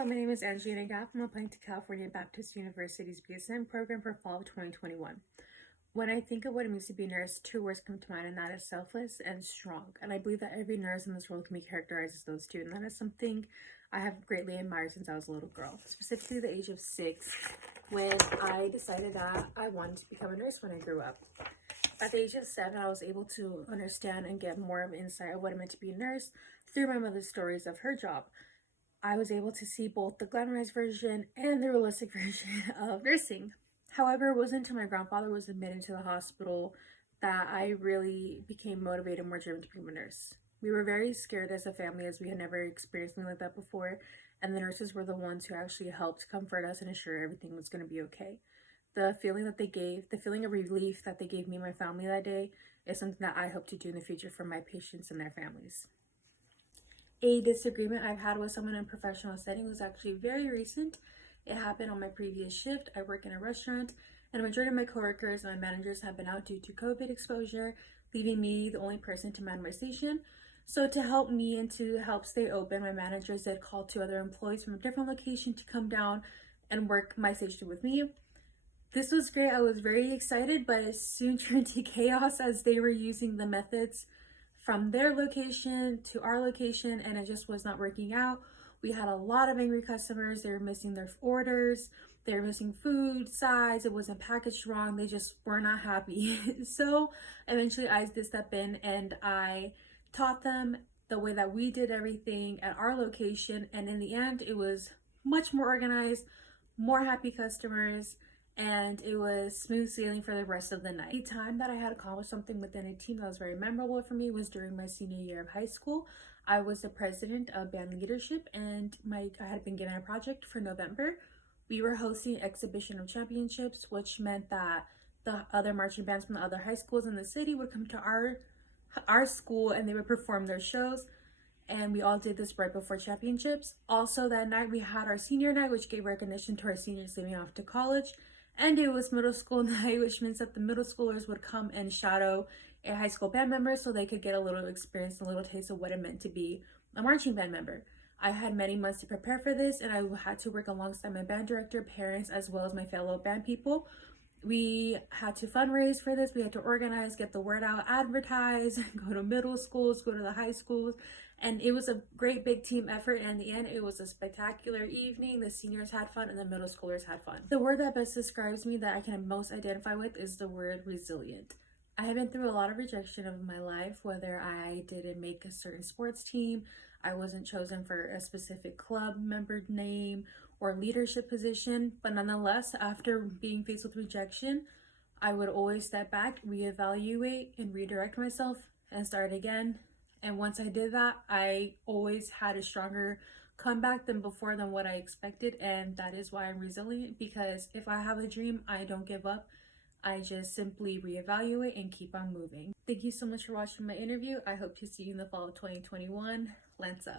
My name is Angelina Gaff. I'm applying to California Baptist University's BSN program for fall of 2021. When I think of what it means to be a nurse, two words come to mind, and that is selfless and strong. And I believe that every nurse in this world can be characterized as those two, and that is something I have greatly admired since I was a little girl, specifically the age of 6, when I decided that I wanted to become a nurse when I grew up. At the age of 7, I was able to understand and get more of an insight of what it meant to be a nurse through my mother's stories of her job. I was able to see both the glamorized version and the realistic version of nursing. However, it wasn't until my grandfather was admitted to the hospital that I really became motivated and more driven to become a nurse. We were very scared as a family as we had never experienced something like that before, and the nurses were the ones who actually helped comfort us and assure everything was going to be okay. The feeling that they gave, the feeling of relief that they gave me and my family that day is something that I hope to do in the future for my patients and their families. A disagreement I've had with someone in a professional setting was actually very recent. It happened on my previous shift. I work in a restaurant, and a majority of my coworkers and my managers have been out due to COVID exposure, leaving me the only person to man my station. So to help me and to help stay open, my managers did call to other employees from a different location to come down and work my station with me. This was great. I was very excited, but it soon turned to chaos as they were using the methods from their location to our location, and it just was not working out. We had a lot of angry customers. They were missing their orders. They were missing food, size. It wasn't packaged wrong. They just were not happy. So eventually I did step in and I taught them the way that we did everything at our location. And in the end, it was much more organized, more happy customers, and it was smooth sailing for the rest of the night. The time that I had accomplished something within a team that was very memorable for me was during my senior year of high school. I was the president of band leadership, and I had been given a project for November. We were hosting an exhibition of championships, which meant that the other marching bands from the other high schools in the city would come to our school and they would perform their shows. And we all did this right before championships. Also, that night we had our senior night, which gave recognition to our seniors leaving off to college. And it was middle school night, which means that the middle schoolers would come and shadow a high school band member so they could get a little experience, a little taste of what it meant to be a marching band member. I had many months to prepare for this, and I had to work alongside my band director, parents, as well as my fellow band people. We had to fundraise for this. We had to organize, get the word out, advertise, go to middle schools, go to the high schools. And it was a great big team effort. And in the end, it was a spectacular evening. The seniors had fun and the middle schoolers had fun. The word that best describes me that I can most identify with is the word resilient. I have been through a lot of rejection of my life, whether I didn't make a certain sports team, I wasn't chosen for a specific club member name or leadership position, but nonetheless, after being faced with rejection, I would always step back, reevaluate, and redirect myself and start again. And once I did that, I always had a stronger comeback than before than what I expected, and that is why I'm resilient, because if I have a dream, I don't give up. I just simply reevaluate and keep on moving. Thank you so much for watching my interview. I hope to see you in the fall of 2021. Lance up.